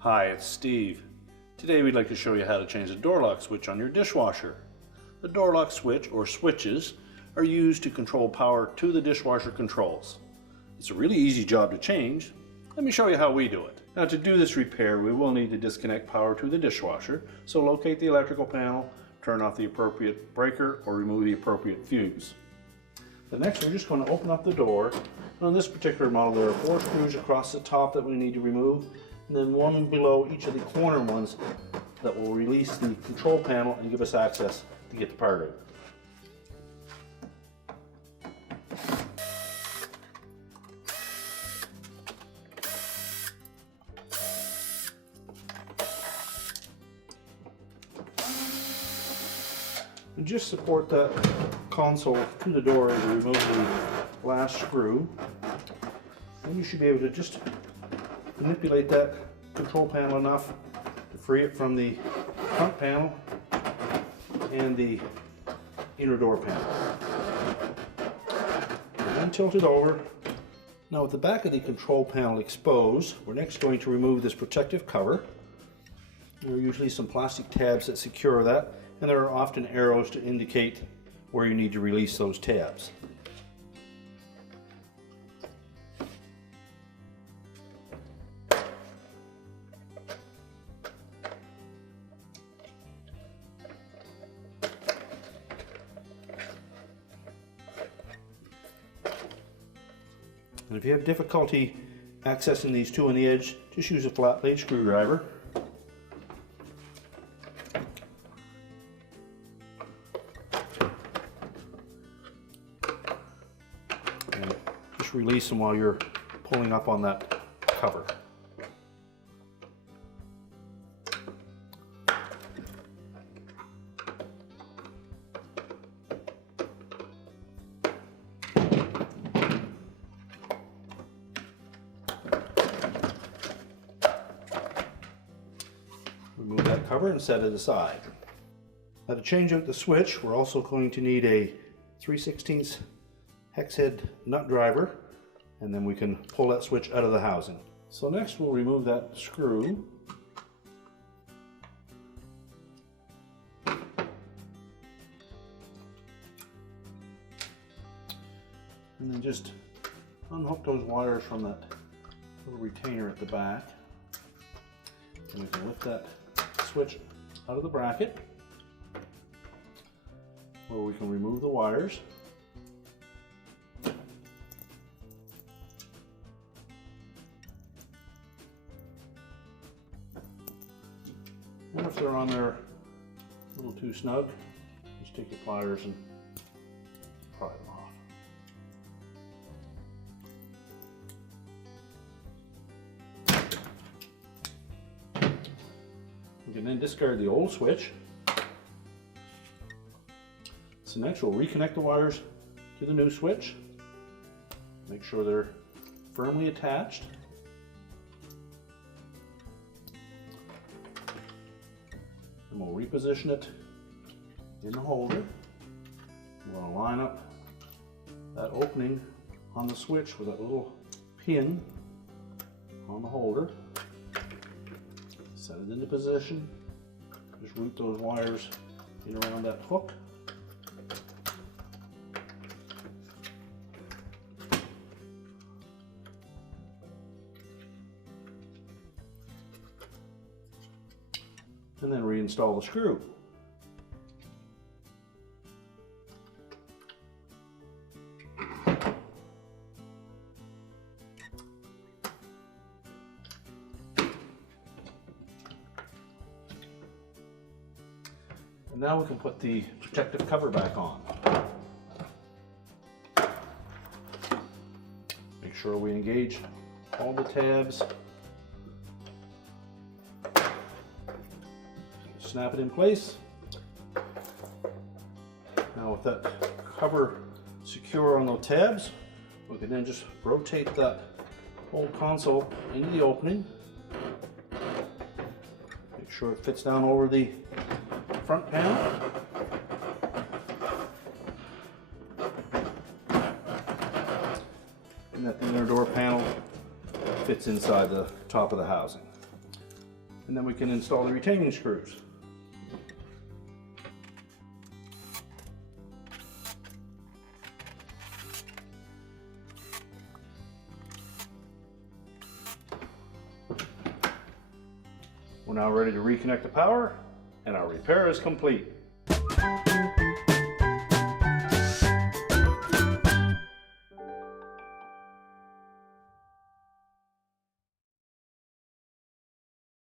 Hi, it's Steve. Today we'd like to show you how to change the door lock switch on your dishwasher. The door lock switch, or switches, are used to control power to the dishwasher controls. It's a really easy job to change. Let me show you how we do it. Now, to do this repair, we will need to disconnect power to the dishwasher, so locate the electrical panel, turn off the appropriate breaker, or remove the appropriate fuse. The next, we're just going to open up the door. On this particular model, there are 4 screws across the top that we need to remove, and then 1 below each of the corner ones that will release the control panel and give us access to get the part out. And just support that console to the door as you remove the last screw, and you should be able to just manipulate that control panel enough to free it from the front panel and the inner door panel. And tilt it over. Now, with the back of the control panel exposed, we're next going to remove this protective cover. There are usually some plastic tabs that secure that, and there are often arrows to indicate where you need to release those tabs. And if you have difficulty accessing these 2 on the edge, just use a flat blade screwdriver. And just release them while you're pulling up on that cover. Remove that cover and set it aside. Now, to change out the switch, we're also going to need a 3/16 hex head nut driver, and then we can pull that switch out of the housing. So next we'll remove that screw. And then just unhook those wires from that little retainer at the back. And we can lift that switch out of the bracket, where we can remove the wires. And if they're on there a little too snug, just take your pliers and pry them off. You can then discard the old switch. So next we'll reconnect the wires to the new switch. Make sure they're firmly attached. And we'll reposition it in the holder. We're going to line up that opening on the switch with that little pin on the holder. Set it into position. Just route those wires in around that hook. And then reinstall the screw. And now we can put the protective cover back on. Make sure we engage all the tabs. Snap it in place. Now, with that cover secure on those tabs, we can then just rotate that whole console into the opening. Make sure it fits down over the front panel. and that the inner door panel fits inside the top of the housing. And then we can install the retaining screws. We're now ready to reconnect the power, and our repair is complete.